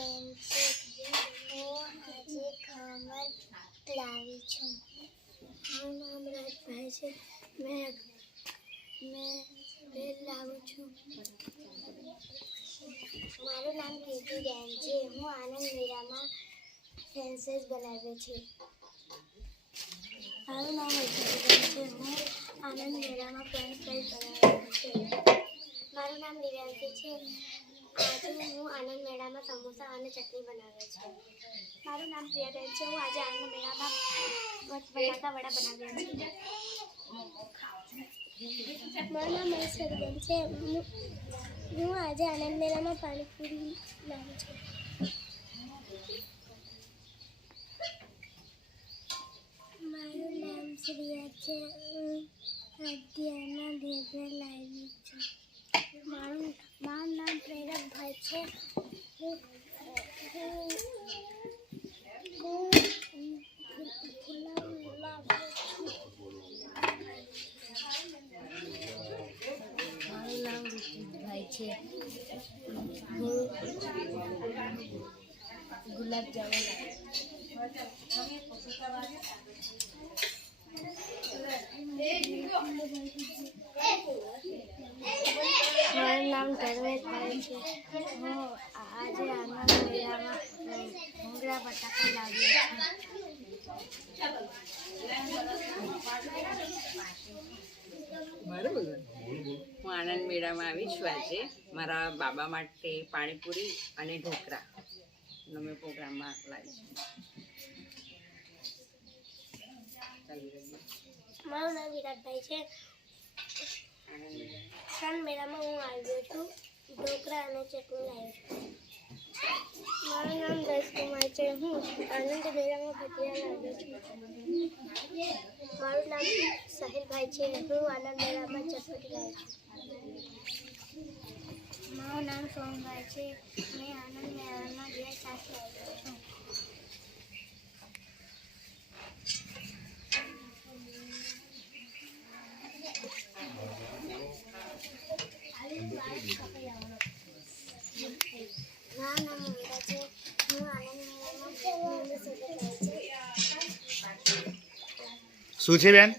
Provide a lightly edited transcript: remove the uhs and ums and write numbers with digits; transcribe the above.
Friend છે. હું આજે ખમણ લાવી છું. મારું નામ રાજભાઈ છે. મેં ભેળ લાવું છું. મારું નામ કીર્તિબેન છે. હું આનંદ મેળામાં ફેન્સીસ બનાવે છે. મારું નામ વૈશાલીબેન છે. હું આનંદ મેળામાં ફ્રેન્ચ ફ્રાઈઝ બનાવે છે. મારું નામ દિવ્યાંશી છે. આજે હું આનંદ મેળામાં સમોસા અને ચટણી બનાવે છે. મારું નામ પ્રિયાબેન છે. હું આજે આનંદ મેળામાં બટાકા વડા બનાવ્યા છે. મારું નામ મહેશ્વરીબેન છે. હું આજે આનંદ મેળામાં પાણીપુરી લાવી છું. મારું નામ શ્રેયા છે. હું અધ્યાયના દેવરે લાવી છું. મારું નામ પ્રેરકભાઈ છે. હું મારું નામ ઋતિકભાઈ છે. હું ગુલાબ જામુન મારું નામ ધર્મેશભાઈ છે. હું આજે આનંદ મેળામાં ભૂંગળા બટાકા લાવ્યા બરાબર. હું આનંદ મેળામાં આવીશ આજે મારા બાબા માટે પાણીપુરી અને ઢોકળા અમે પ્રોગ્રામમાં લાવીશું. મારું નામ વિરાટભાઈ છે. આનંદ મેળામાં હું આવ્યો છું. ઢોકળા અને ચટણી લાવ્યો છું. મારું નામ દસકુમાર છે. હું આનંદ મેળામાં ભજીયા લાવ્યો છું. મારું નામ સાહિલભાઈ છે. હું આનંદ મેળામાં ચટપટી લાવ્યો છું. મારું નામ સોમભાઈ છે. મેં આનંદ મેળામાં બે શાક લાવ્યો છું. મારું નામ મોનિકા છે. હું આનંદ મેળામાં શું છે બેન?